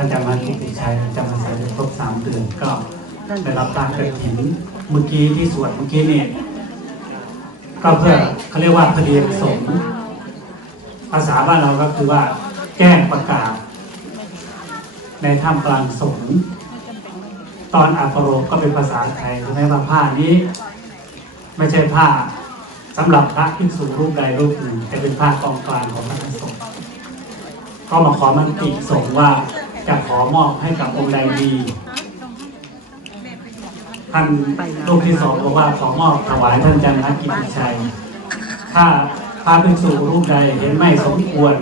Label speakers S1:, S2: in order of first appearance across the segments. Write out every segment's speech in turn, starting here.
S1: ท่านจำมากิติชัยจำมาใส่ครบสามเดือนก็ได้รับการกระถินเมื่อกี้ที่สวดเมื่อกี้เนี่ยก็เพื่อเขาเรียกว่าพเดียงสงภาษาบ้านเราก็คือว่าแก้งประกาศ ในถ้ำกลางสงตอนอัปโรก็เป็นภาษาไทยใช่ไหมว่าผ้านี้ ไม่ใช่ผ้าสำหรับพระภิกษุรูปใดรูปหนึ่งแต่เป็นผ้ากองกลางของพระสงฆ์ก็มาขอมันติสงว่า จะขอมอบให้กับองค์ใดดีท่านรูปที่สองบอกว่าขอมอบถวายท่านจันทกิติชัย ถ้าพระภิกษุรูปใดเห็นไม่สมควร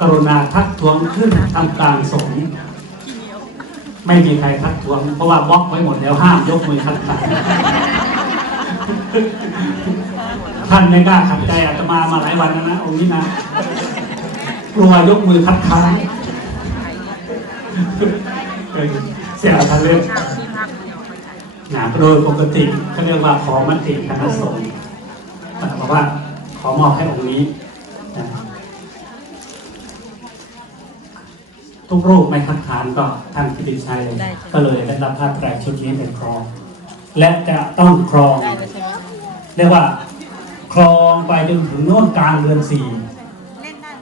S1: กรุณาทักท้วงขึ้นทำกลางสงฆ์ไม่มีใครทักท้วง เพราะว่าบล็อกไว้หมดแล้วห้ามยกมือทักทายท่านไม่กล้าขัดใจอาตมามาหลายวันแล้วนะองค์นี้นะกลัวยกมือทักทาย เออเสียทะเลหนาโดยปกติเขาเรียกว่าขอมติคณะสงฆ์บอกว่าขอมอบให้องค์นี้นะทุกรูปไม่คัดค้านก็ท่านกิติชัยก็เลยได้รับผ้าไตรชุดนี้เป็นครอง และจะต้องครอง เรียกว่าครองไปจนถึงโน่นกลางเดือนสี่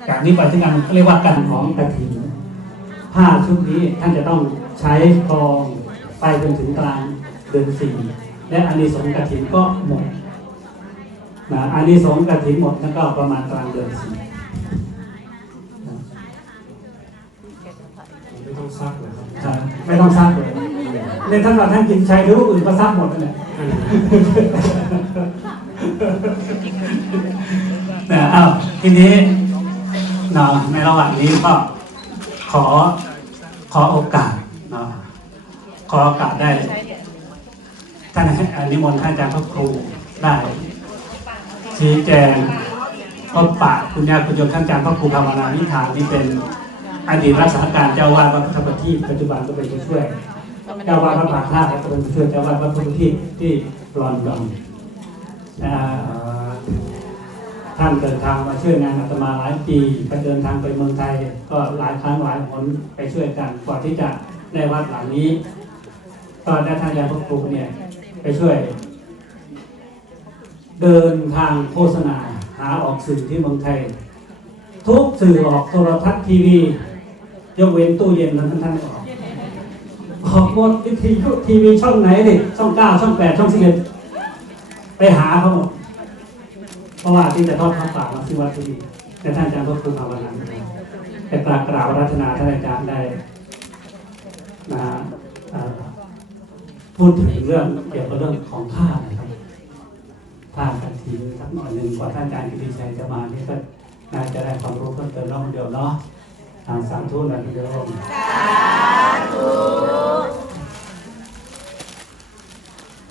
S1: จากนี้ไปถึงการเขาเรียกว่ากันของกระถิ่น ผ้าชุดนี้ท่านจะต้องใช้ครองไปจนถึงกลางเดือนสี่และอานิสงส์กระถิ่นก็หมดนะอานิสงส์กระถิ่นหมดนั่นก็ประมาณกลางเดือนสี่
S2: ไม่ต้องซักนะครับ
S1: ครับไม่ต้องซักเลยในท่านเราท่านกินใชัยหรือว่าอื่นก็ซักหมดนั่นแหละแต่อ้าวทีนี้นะในระหว่างนี้ก็ขอ ขอโอกาสเนาะขอโอกาสได้ ท่านให้อนิมนต์ท่านอาจารย์พระครูได้ ชี้แจงพบปะคุณยาคุณโยมท่านอาจารย์พระครูภาวนานิทานนี่เป็นอดีตรักษาการเจ้าวาดวัดพระธรรมที่ปัจจุบันก็เป็นผู้ช่วยเจ้าวาดวัดปากท่าก็เป็นผู้ช่วยเจ้าวาดวัดพุทธที่ที่ลอนดอนอ่อ ท่านเดินทางมาช่วยงานอาตมาหลายปีไปเดินทางไปเมืองไทย ก็หลายครั้งหลายหนไปช่วยกันก่อนที่จะได้วัดหลังนี้ ก็ได้ท่านอาจารย์พระครูเนี่ยไปช่วย เดินทางโฆษณาหาออกสื่อที่เมืองไทย ทุกสื่อออกโทรทัศน์ทีวี ยกเว้นตู้เย็นนั้นท่านออกออกหมดวิทยุทีวีช่องไหนดิช่องเก้าช่องแปดช่องสิบเอ็ดไปหาเขาหมด ราะว่าที่จะทอดข้าวเปล่ามาที่วัดทีวีแต่ท่านอาจารย์ก็คือภาวนาแต่กราบกราบอารัตนาท่านอาจารย์ได้นะพูดถึงเรื่องเกี่ยวกับเรื่องของผ้านะครับผ้ากฐินสักหน่อยหนึ่งกว่าท่านอาจารย์กิติชัยจะมานี่ก็น่าจะได้ความรู้เพิ่มเติมเนาะเดียวเนาะทางสามทุนนะพี่โยม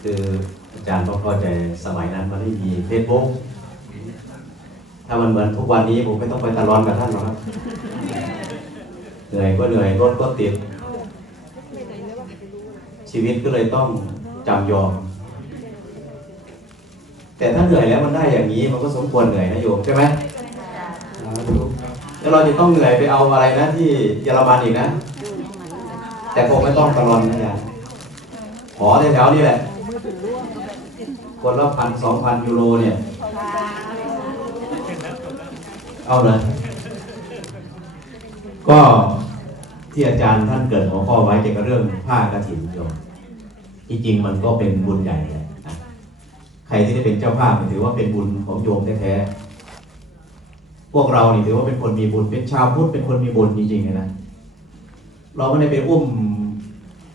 S3: คืออาจารย์ก็เข้าใจสมัยนั้นมันไม่มีเฟซบุ๊ก ถ้ามันเหมือนทุกวันนี้ผมไม่ต้องไปตะลอนกับท่านหรอกครับ เหนื่อยก็เหนื่อยรถก็ติด ชีวิตก็เลยต้องจำยอม แต่ถ้าเหนื่อยแล้วมันได้อย่างนี้ มันก็สมควรเหนื่อยนะโยมใช่ไหมแล้วเราจะต้องเหนื่อยไปเอาอะไรนะ ที่เยอรมันอีกนะ แต่คงไม่ต้องตะลอนนะอาจารย์หอแถวๆนี่แหละ คนละพันสองพันยูโรเนี่ย เอาเลยก็ที่อาจารย์ท่านเกิดหัวข้อไว้เกี่ยวกับเรื่องผ้ากฐินโยมที่จริงมันก็เป็นบุญใหญ่เลยนะใครที่ได้เป็นเจ้าภาพเนี่ยถือว่าเป็นบุญของโยมแท้ๆพวกเรานี่ถือว่าเป็นคนมีบุญ เป็นชาวพุทธเป็นคนมีบุญจริงๆเลยนะเราไม่ได้ไปอุ้ม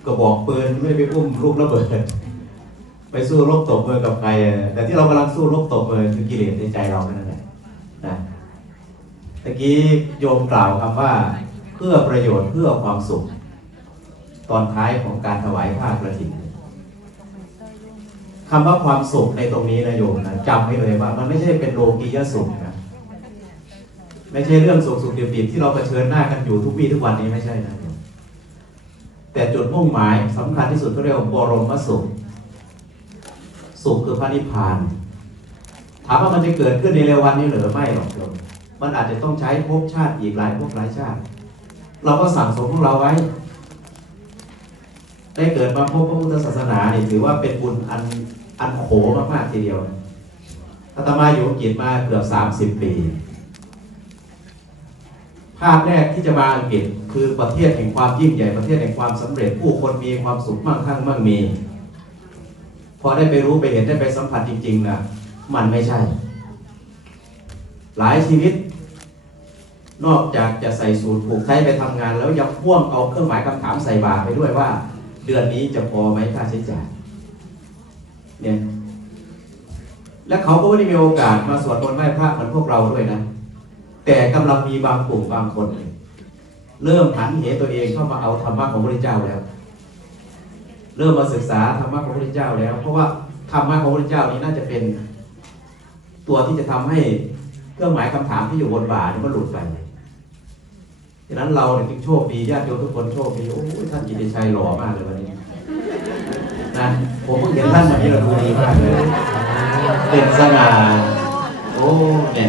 S3: กระบอกปืนไม่ได้ไปอุ้มลูกระเบิดไปสู้รบตบมือกับใครแต่ที่เรากำลังสู้รบตบมือคือกิเลสในใจเราแค่นั้นแหละนะ ตะกี้โยมกล่าวคำว่า เพื่อประโยชน์เพื่อความสุข ตอนท้ายของการถวายผ้ากระถิ่นคำว่าความสุขในตรงนี้นะโยมนะจำไว้เลยว่า มันไม่ใช่เป็นโลกียสุขนะไม่ใช่เรื่องสุขสุขเดิบๆที่เราเผชิญหน้ากันอยู่ทุกวี่ทุกวันนี้ไม่ใช่นะโยมแต่จุดมุ่งหมายสำคัญที่สุดก็เรียกว่าบรมสุข สุขคือพระนิพพาน ถามว่ามันจะเกิดขึ้นในเร็ววันนี้หรือไม่หรอกโยม มันอาจจะต้องใช้ภพชาติอีกหลายภพหลายชาติ เราก็สั่งสมของเราไว้ ได้เกิดมาพบพระพุทธศาสนาเนี่ยถือว่าเป็นบุญอันอันโขมากๆทีเดียวอาตมาอยู่อังกฤษมาเกือบสามสิบปี ภาพแรกที่จะมาอังกฤษคือประเทศแห่งความยิ่งใหญ่ประเทศแห่งความสำเร็จผู้คนมีความสุขมั่งคั่งมั่งมี พอได้ไปรู้ไปเห็นได้ไปสัมผัสจริงๆนะมันไม่ใช่ หลายชีวิต นอกจากจะใส่สูตรผูกไทยไปทำงาน แล้วยังพ่วงเอาเครื่องหมายคำถามใส่บาไปด้วยว่า เดือนนี้จะพอไหมค่าใช้จ่ายเนี่ยและเขาก็ไม่ได้มีโอกาสมาสวดมนต์ไหว้พระเหมือนพวกเราด้วยนะ แต่กำลังมีบางกลุ่มบางคนเเริ่มหันเหตัวเองเข้ามาเอาธรรมะของพระเจ้าแล้ว เริ่มมาศึกษาธรรมะของพระเจ้าแล้ว เพราะว่าธรรมะของพระเจ้านี้น่าจะเป็น ตัวที่จะทำให้ เครื่องหมายคำถามที่อยู่บนบ่านี่มันหลุดไปฉะนั้นเราเนี่ยจึงโชคดีญาติโยมทุกคนโชคดีโอ้ยท่านกิติชัยหล่อมากเลยวันนี้นะผมเพิ่งเห็นท่านวันนี้เราดูดีมากเลยเด่นสง่าโอ้เนี่ย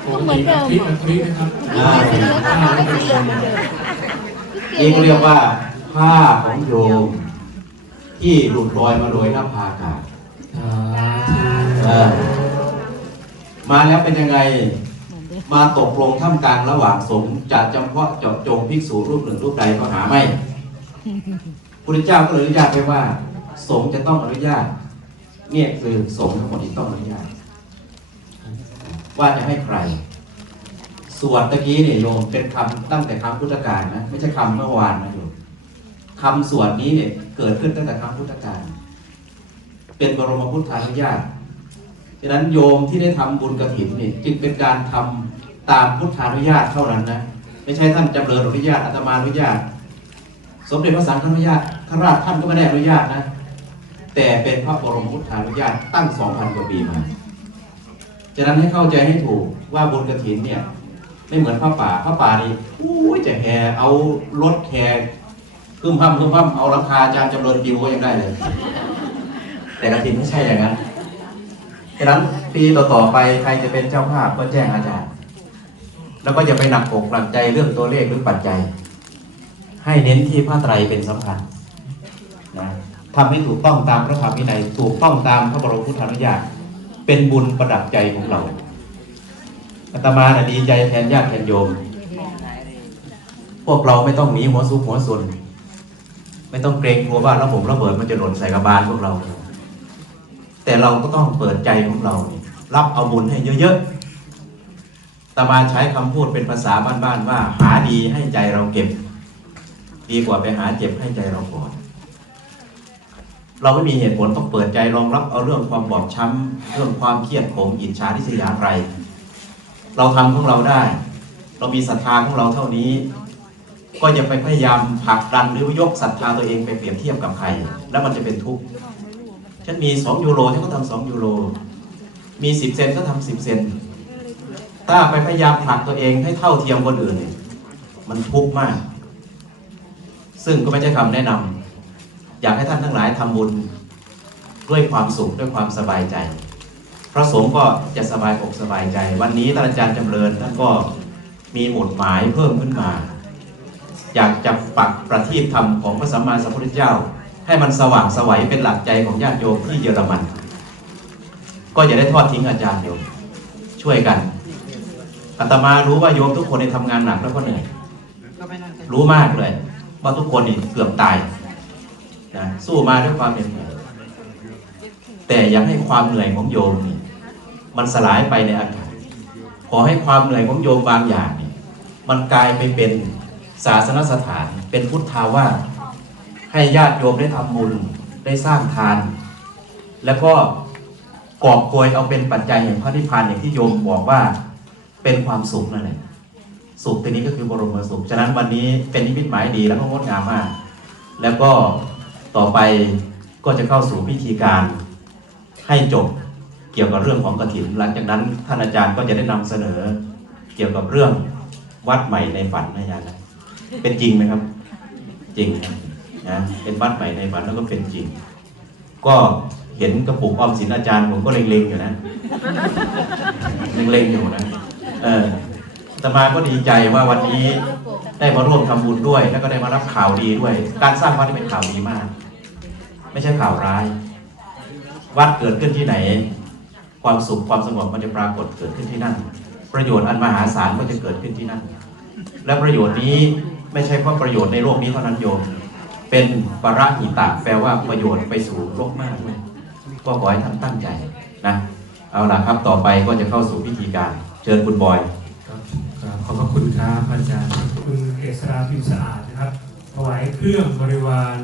S2: เหมือนเดิม
S1: คลิปคลิปนะครับ
S3: อ่า
S2: เป็นเนื้อผ้าไม่เปลี่ยนเหมือนเดิม
S3: นี่เรียกว่าผ้าของโยม ที่หลุดลอยมาโดยหน้าผากาศเออ มาแล้วเป็นยังไง มาตกลงท่ามกลางระหว่างสงฆ์จะจำเพาะเจาะจงภิกษุรูปหนึ่งรูปใดก็หาไม่พุทธเจ้าก็เลยอนุญาตไปว่า สงฆ์จะต้องอนุญาต เนี่ยคือสงฆ์ทั้งหมดที่ต้องอนุญาต ว่าจะให้ใครสวดตะกี้เนี่ยโยมเป็นคำตั้งแต่คำพุทธกาลนะไม่ใช่คำเมื่อวานนะโยมคำสวดนี้เนี่ยเกิดขึ้นตั้งแต่คำพุทธกาลเป็นบรมพุทธานุญาต ฉะนั้นโยมที่ได้ทำบุญกระถินนี่จึงเป็นการทำตามพุทธานุญาตเท่านั้นนะไม่ใช่ท่านจำเริญอนุญาตอาตมาอนุญาต สมเด็จพระสังฆานุญาตข้าราชท่านก็ไม่ได้อนุญาตนะ แต่เป็นพระบรมพุทธานุญาตตั้ง2,000กว่าปีมาฉะนั้นให้เข้าใจให้ถูกว่าบุญกระถินเนี่ยไม่เหมือนพระป่าพระป่านี่อู้จะแห่เอารถแห่ขึ้นพั่มขึ้นพั่มเอาราคาจานจำเริญดิวก็ยังได้เลย แต่กระถินไม่ใช่อย่างนั้น ฉะนั้นปีต่อๆไปใครจะเป็นเจ้าภาพก็แจ้งอาจารย์ แล้วก็อย่าไปหนักอกหนักใจเรื่องตัวเลขหรือปัจจัย ให้เน้นที่ผ้าไตรเป็นสำคัญนะทำให้ถูกต้องตามพระธรรมวินัยถูกต้องตามพระบรมพุทธานุญาตเป็นบุญประดับใจของเราอาตมาดีใจแทนญาติแทนโยม พวกเราไม่ต้องหนีหัวซุกหัวซุนไม่ต้องเกรงกลัวว่าระบบระเบิดมันจะหล่นใส่กระบาลพวกเรา แต่เราก็ต้องเปิดใจของเรานี่รับเอาบุญให้เยอะๆอาตมาใช้คำพูดเป็นภาษาบ้านๆว่า หาดีให้ใจเราเก็บ ดีกว่าไปหาเจ็บให้ใจเราก่อน เราไม่มีเหตุผลต้องเปิดใจรองรับเอาเรื่องความบอบช้ำเรื่องความเครียดโขมอิจฉาทิษยาอะไรเราทำของเราได้ เรามีศรัทธาของเราเท่านี้ ก็อย่าไปพยายามผลักดันหรือยกศรัทธาตัวเองไปเปรียบเทียบกับใคร แล้วมันจะเป็นทุกข์ ฉันมี 2 ยูโรฉันก็ทำ2ยูโร มี 10 เซนก็ทำ10เซน ถ้าไปพยายามผลักตัวเองให้เท่าเทียมคนอื่นเนี่ยมันทุกข์มาก ซึ่งก็ไม่ใช่คำแนะนำอยากให้ท่านทั้งหลายทำบุญด้วยความสุขด้วยความสบายใจ พระสงฆ์ก็จะสบายอกสบายใจ วันนี้ท่านอาจารย์จำเริญท่านก็มีหมดหมายเพิ่มขึ้นมา อยากจะปักประทีปธรรมของพระสัมมาสัมพุทธเจ้า ให้มันสว่างสวัยเป็นหลักใจของญาติโยมที่เยอรมัน ก็อย่าได้ทอดทิ้งอาจารย์โยมช่วยกันอาตมารู้ว่าโยมทุกคนในทำงานหนักแล้วก็เหนื่อยรู้มากเลย ว่าทุกคนนี่เกือบตายนะสู้มาด้วยความเหนื่อยแต่อยังให้ความเหนื่อยของโยมนี่มันสลายไปในอากาศขอให้ความเหนื่อยของโยมบางอย่างนี่มันกลายไปเป็นศาสนสถาน เป็นพุทธาวาส ให้ญาติโยมได้ทำบุญได้สร้างทาน แล้วก็กอบโกยเอาเป็นปัจจัยแห่งพระนิพพานอย่างที่โยมบอกว่าเป็นความสุขนั่นแหละสุขตัวนี้ก็คือบรมสุข ฉะนั้นวันนี้เป็นนิมิตหมายดีแล้วก็งดงามมาก แล้วก็ต่อไปก็จะเข้าสู่พิธีการให้จบเกี่ยวกับเรื่องของกฐิน หลังจากนั้นท่านอาจารย์ก็จะได้นำเสนอ เกี่ยวกับเรื่องวัดใหม่ในฝันนะอาจารย์นเป็นจริงไหมครับ จริงครับ นะเป็นวัดใหม่ในฝันแล้วก็เป็นจริง ก็เห็นกระปุกออมสินอาจารย์ผมก็เล็งๆอยู่นะเล็งๆอยู่นะเอออาตมาก็ดีใจว่าวันนี้ได้มาร่วมทำบุญด้วย แล้วก็ได้มารับข่าวดีด้วย การสร้างวัดนี่เป็นข่าวดีมาก ไม่ใช่ข่าวร้าย วัดเกิดขึ้นที่ไหน ความสุขความสงบมันจะปรากฏเกิดขึ้นที่นั่น ประโยชน์อันมหาศาลก็จะเกิดขึ้นที่นั่น และประโยชน์นี้ไม่ใช่เพราะประโยชน์ในโลกนี้เท่านั้นโยม เป็นปรหิตะแปลว่าประโยชน์ไปสู่โลกหน้าด้วยก็ขอให้ท่านตั้งใจนะเอาล่ะครับต่อไปก็จะเข้าสู่พิธีการ เชิญคุณบอย
S4: ครับครับขอบพระคุณครับอาจารย์คุณเกษราพิมพ์สะอาดนะครับถวายเครื่องบริวาร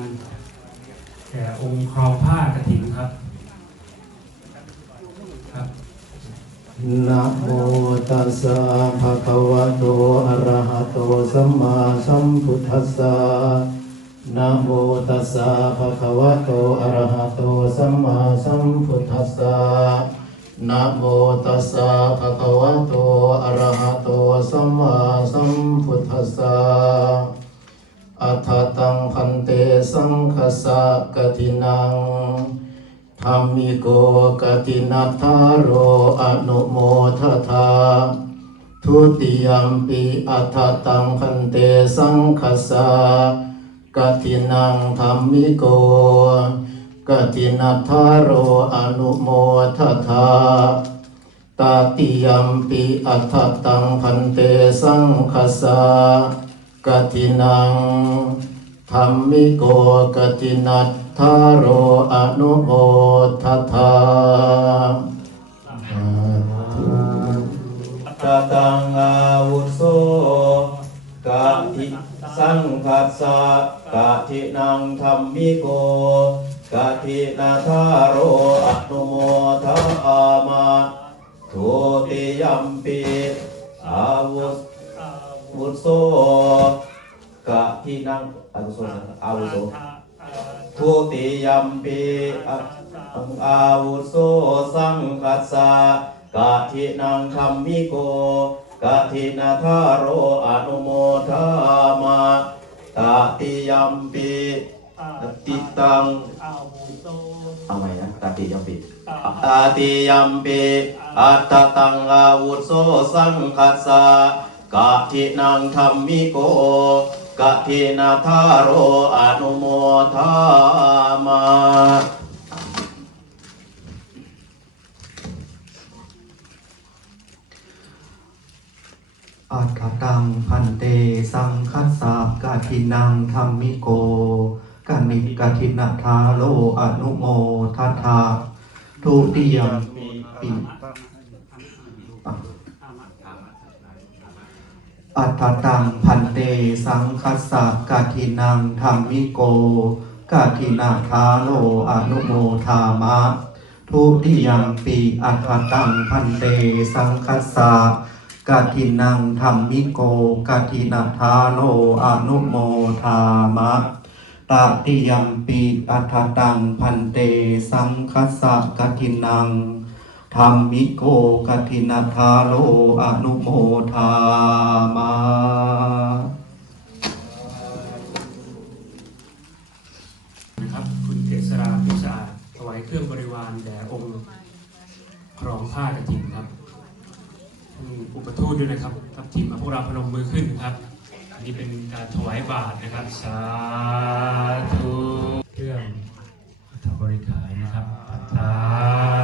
S4: แก่องค์ครองผ้ากฐินครับครับ
S5: นะโมตัสสะภะคะวะโตอะระหะโตสัมมาสัมพุทธัสสะ นะโมตัสสะภะคะวะโตอะระหะโตสัมมาสัมพุทธัสสะนะโมตัสสะภะคะวะโตอะระหะโตสัมมาสัมพุทธัสสะอัฏฐตังพันเตสังคสะกทินังธรรมิโกกตินัทธาโรอนุโมทธาทุติยมปิอัฏฐตังพันเตสังคสะ กตินังธรรมิโกกตินัทธาโรอนุโมทธาตาติยมปิอัฏฐตังพันเตสังคสะกตินังธรรมิโกกตินัทาโรอนุโมทธาตตังอาวุโสกะทิ สังคัสสะกะทินังธรรมิโกกะทินาทาโรอนุโมทามาทุติยัมปิอาวุวุโสกะที่นั่งอาวุโสอาวุโสทุติยัมปีอาวุโสสังคัสสะกะทินังคัมมิโก กะทินาทาโรอนุโมทามะตติยัมปีติตังเอาใหม่นะตติยัมปีตติยัมปีอัตตตังอาวุโสสังคัสสะกะทินังธรรมิโกกะทินาทาโรอนุโมทามา
S6: อัฏฐตังพันเตสังคัสสะกาทินังธรรมิโกกานิกาทินาทาโลอนุโมทัทาทุติยมปิอัฏฐตังพันเตสังคัสสะกาทินังธรรมิโกกาทินาทาโลอนุโมทามะทุติยมปีอัฏฐตังพันเตสังคัสสะ กาทินังธรรมิโกกาทินาทาโลอนุโมทามะตติยมปิอัฏฐตังพันเตสังคัสสะกาทินังธรรมิโกกาทินาทาโลอนุโมทามะ
S4: นะครับคุณเกษราพิมพ์สะอาถวายเครื่องบริวารแด่องค์ครองผ้ากฐินครับ อุปทูตด้วยนะครับทัพทีมมาพวกเราพนมมือขึ้นครับ อันนี้เป็นการถวายบาตรนะครับ สาธุเครื่องอัฐบริขารนะครับสา